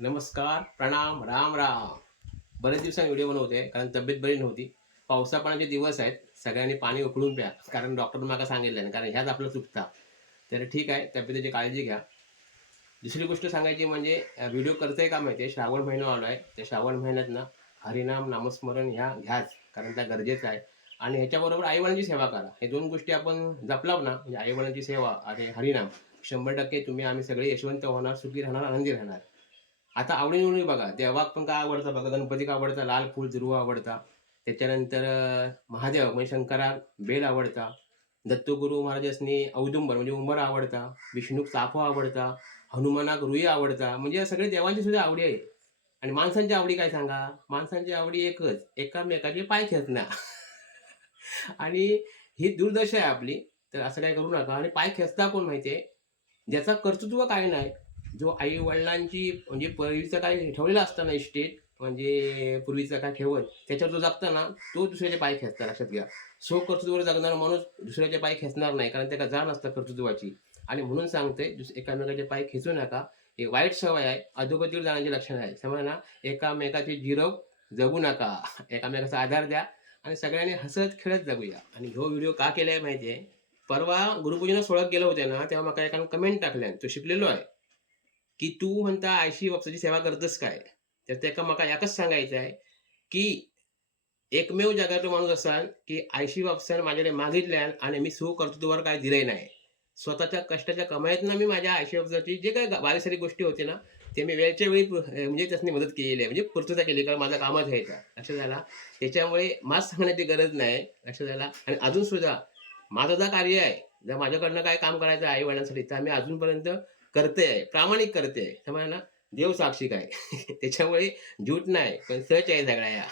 नमस्कार, प्रणाम, राम राम. बरेच दिवसांनी व्हिडिओ बनवतोय कारण तब्येत बरी नव्हती. पावसा-पाण्याचे दिवस आहेत. सगळ्यांनी पाणी उकळून प्या. कारण डॉक्टरने मला सांगितलं आहे. कारण ह्याच आपलं चुकता. तर ठीक आहे, तब्येतीची काळजी घ्या. दुसरी गोष्ट सांगायची म्हणजे व्हिडिओ करतोय का माहिती आहे, श्रावण महिना आला आहे. त्या श्रावण महिन्यात ना हरिनाम, नामस्मरण ह्या घ्याच. कारण त्या गरजेचं आहे. आणि ह्याच्याबरोबर आई सेवा करा. हे 2 गोष्टी आपण जपलाव ना, म्हणजे आई सेवा आणि हरिनाम 100% तुम्ही आम्ही सगळे यशवंत होणार, सुखी राहणार, आनंदी राहणार. आता आवडी-निवडी बघा. देवाक पण काय आवडतं बघा. गणपतीक आवडतं लाल फूल दुर्वा आवडता. त्याच्यानंतर महादेव म्हणजे शंकराक बेल आवडता. दत्तगुरू महाराजांनी औदुंबर म्हणजे उंबर आवडता. विष्णूक चाफा आवडता. हनुमानाक रुई आवडता. म्हणजे या सगळे देवांची सुद्धा आवडी आहे. आणि माणसांची आवडी काय सांगा? माणसांची आवडी एकच, एकामेकाचे पाय खेचणं. आणि ही दुर्दशा आहे आपली. तर असं काही करू नका. आणि पाय खेचता कोण माहिती ज्याचा कर्तृत्व काही नाही, जो आई-वडिलांची म्हणजे पूर्वीचं काय ठेवलेलं असतं ना इस्टेट, म्हणजे पूर्वीचं काय ठेवत, त्याच्यावर जो जगता ना, तो दुसऱ्याचे पाय खेचतो लक्षात घ्या. स्वकर्तृत्वावर जगणारा माणूस दुसऱ्याचे पाय खेचणार नाही, कारण त्याला जाण असतं कर्तृत्वाची. आणि म्हणून सांगते, एकामेकाचे पाय खेचू नका. ही वाईट सवय आहे, अधोगतीवर जाण्याची लक्षणं आहे. समजा ना, एकामेकाची जिरव जगू नका. एकामेकाचा आधार द्या आणि सगळ्यांनी हसत-खेळत जगूया. आणि ह्यो व्हिडिओ का केलाय माहिती परवा गुरुपूजन सोहळ्यात गेलो होते ना, तेव्हा मला एकानं कमेंट टाकल्यान, तो शिकलेलो आहे, की "तू म्हणता आयशी बाप्पाची सेवा करतोस काय?" तर त्याका म्हाका एकच सांगायचं आहे, की एकमेव जगातलो माणूस असा, की आयशी बापसान माझ्याकडे मागितल्यान आणि मी सुखकर्तृत्वावर काय दिलंय नाही. स्वतःच्या कष्टाच्या कमाईतनं मी माझ्या आयशी बापसाची जे काही बारीक-सारीक गोष्टी होती ना, ते मी वेळच्या वेळी म्हणजे त्यासनी मदत केलेली आहे. म्हणजे पूर्तता केली कारण माझं कामच आहे इथं. लक्षात आलं? त्याच्यामुळे मास सांगण्याची गरज नाही. लक्षात आलं? आणि अजून सुद्धा माझं जे कार्य आहे, जर माझ्याकडनं काही काम करायचं आहे आई-वडिलांसाठी, तर आम्ही अजूनपर्यंत करते प्रामाणिक करते. समजलं ना? देव साक्षीक आहे. त्याच्यामुळे झूठ नाही, पण सच आहे सगळ्या या.